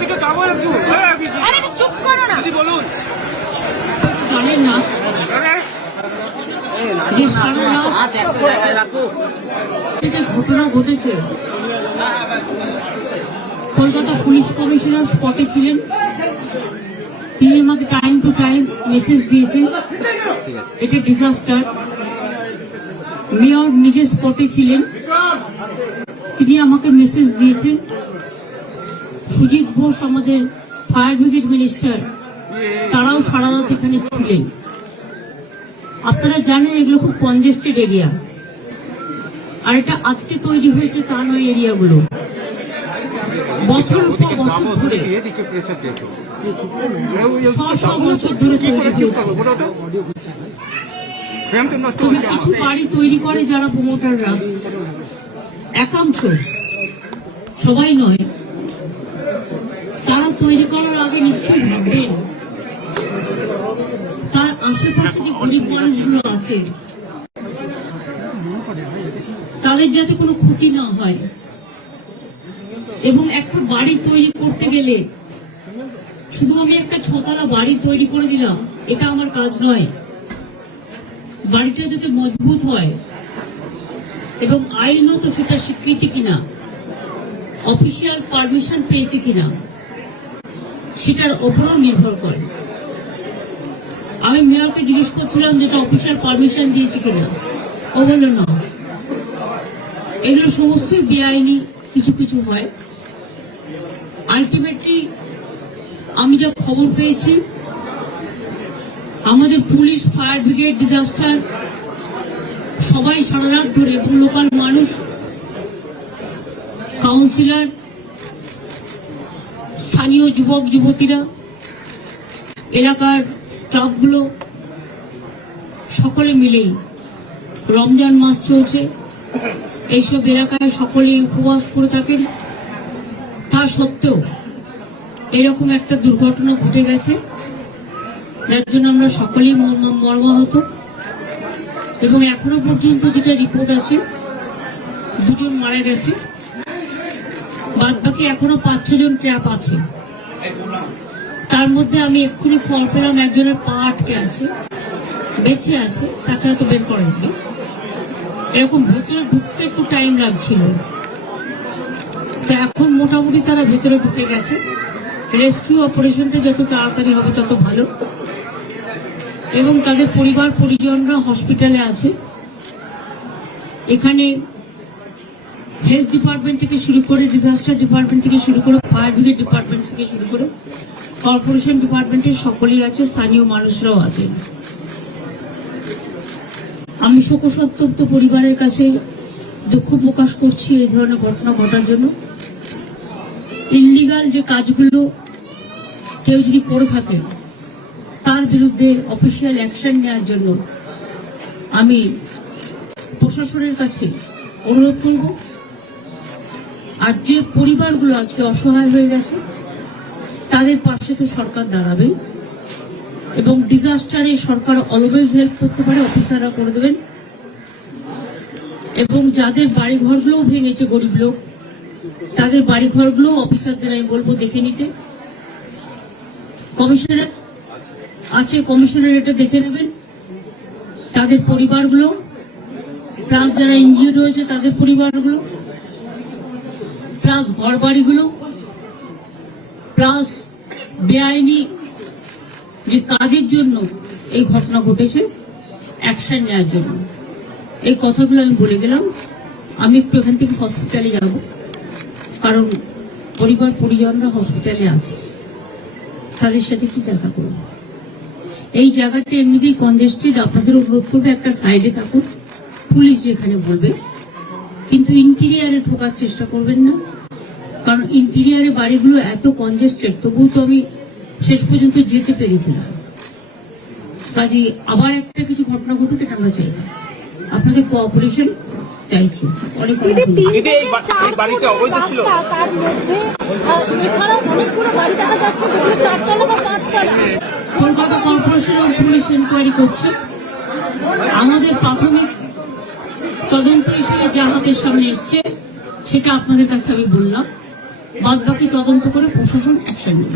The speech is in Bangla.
দিকে যাব একটু। চুপ করো না। জানেন না। যে সারা রাত থেকে ঘটনা ঘটেছে। কলকাতা পুলিশ কমিশনার স্পটে ছিলেন। তিনি আমাকে টাইম টু টাইম মেসেজ দিয়েছেন। এটা ডিজাস্টার মেয়র নিজে স্পটে ছিলেন। তিনি আমাকে মেসেজ দিয়েছেন। সুজিত ঘোষ আমাদের ফায়ার ব্রিগেড মিনিস্টার, তারাও সারা রাত এখানে ছিলেন। আপনারা জানেন এগুলো খুব কনজেস্টেড এরিয়া আর এটা আজকে তৈরি হয়েছে তা নয় এরিয়াগুলো। বছর পর বছর ধরে বছর ধরে তবে কিছু বাড়ি তৈরি করে যারা প্রমোটাররা একাংশ, সবাই নয় তারা করার আগে নিশ্চয়ই ভাববেন। তার আশেপাশে যে গরিব মানুষগুলো আছে, তাদের যাতে কোনো ক্ষতি না হয়। এবং একটা বাড়ি তৈরি করতে গেলে শুধু আমি একটা ছতলা বাড়ি তৈরি করে দিলাম, এটা আমার কাজ নয়। বাড়িটা যাতে মজবুত হয় এবং আইনত সেটা স্বীকৃতি কিনা, অফিসিয়াল পারমিশন পেয়েছে কিনা সেটার ওপরও নির্ভর করে। আমি মেয়রকে জিজ্ঞেস করছিলাম যেটা অফিসার পারমিশন দিয়েছে কিনা। ও বলল, না। এগুলো সমস্তই বেআইনি, কিছু কিছু হয়। আলটিমেটলি আমি যা খবর পেয়েছি, আমাদের পুলিশ ফায়ার ব্রিগেড ডিজাস্টার সবাই সারা রাত ধরে এবং লোকাল মানুষ কাউন্সিলর স্থানীয় যুবক, যুবতীরা, এলাকার ক্লাবগুলো, সকলে মিলেই রমজান মাস চলছে। এইসব এলাকায় সকলেই উপবাস করে থাকেন। তা সত্ত্বেও এরকম একটা দুর্ঘটনা ঘটে গেছে। যার জন্য আমরা সকলেই মর্মা- মর্মাহত। এবং এখনও পর্যন্ত যেটা রিপোর্ট আছে, দুজন মারা গেছে। বাদ বাকি এখনও পাঁচ ছজন ট্র্যাপ আছে। তার মধ্যে আমি এক্ষুনি খবর পেলাম, একজনের পা আটকে আছে, বেঁচে আছে, তাকে হয়তো বের করে দিল এরকম ভেতরে ঢুকতে একটু টাইম লাগছিল। তো এখন মোটামুটি তারা ভেতরে ঢুকে গেছে। রেস্কিউ অপারেশনটা যত তাড়াতাড়ি হবে তত ভালো। এবং তাদের পরিবার পরিজনরা হসপিটালে আছে। এখানে হেলথ ডিপার্টমেন্ট থেকে শুরু করে ডিজাস্টার ডিপার্টমেন্ট থেকে শুরু করে ফায়ার ব্রিগেড ডিপার্টমেন্ট থেকে শুরু করে কর্পোরেশন ডিপার্টমেন্টের সকলেই আছে, স্থানীয় মানুষরাও আছে। আমি শোকসন্তপ্ত পরিবারের কাছে দুঃখ প্রকাশ করছি এই ধরনের ঘটনা ঘটার জন্য। ইল্লিগাল যে কাজগুলো কেউ যদি করে থাকে, তার বিরুদ্ধে অফিসিয়াল অ্যাকশন নেওয়ার জন্য আমি প্রশাসনের কাছে অনুরোধ করব। আর যে পরিবারগুলো আজকে অসহায় হয়ে গেছে, তাদের পাশে তো সরকার দাঁড়াবে এবং ডিজাস্টারে সরকার অলওয়েজ হেল্প করতে পারে অফিসাররা করে দেবেন। এবং যাদের বাড়ি ঘরগুলোও ভেঙেছে গরিব লোক, তাদের বাড়ি ঘরগুলো অফিসারদের আমি বলব দেখে নিতে। কমিশনার, আছে কমিশনার, এটা দেখে নেবেন। তাদের পরিবারগুলো, প্লাস যারা ইনজিওর্ড হয়েছে, তাদের পরিবারগুলো। প্লাস ঘর বাড়িগুলো প্লাস বেআইনি যে কাজের জন্য এই ঘটনা ঘটেছে অ্যাকশন নেওয়ার জন্য। এই কথাগুলো আমি বলে গেলাম। আমি একটু এখান থেকে হসপিটালে যাব, কারণ পরিবার পরিজনরা হসপিটালে আছে। তাদের সাথে কি দেখা করব? এই জায়গাটা এমনিতেই কনজেস্টেড আপনাদের অনুরোধ করবে একটা সাইডে থাকুন। পুলিশ যেখানে বলবে, কিন্তু ইন্টেরিয়ারে ঢোকার চেষ্টা করবেন না। কারণ ইন্টেরিয়ারে বাড়িগুলো এত কনজেস্টেড তবুও তো আমি শেষ পর্যন্ত যেতে পেরেছিলাম। কাজে আবার একটা কিছু ঘটনা ঘটুক এটা আমরা চাই আপনাদের কোঅপারেশন চাইছি। অনেক অবৈধ ছিল? কলকাতা কর্পোরেশন এবং পুলিশ ইনকোয়ারি করছে। আমাদের প্রাথমিক তদন্ত হিসেবে যা হাতের সামনে এসছে সেটা আপনাদের কাছে আমি বললাম। বাদ বাকি তদন্ত করে প্রশাসন অ্যাকশন নেব।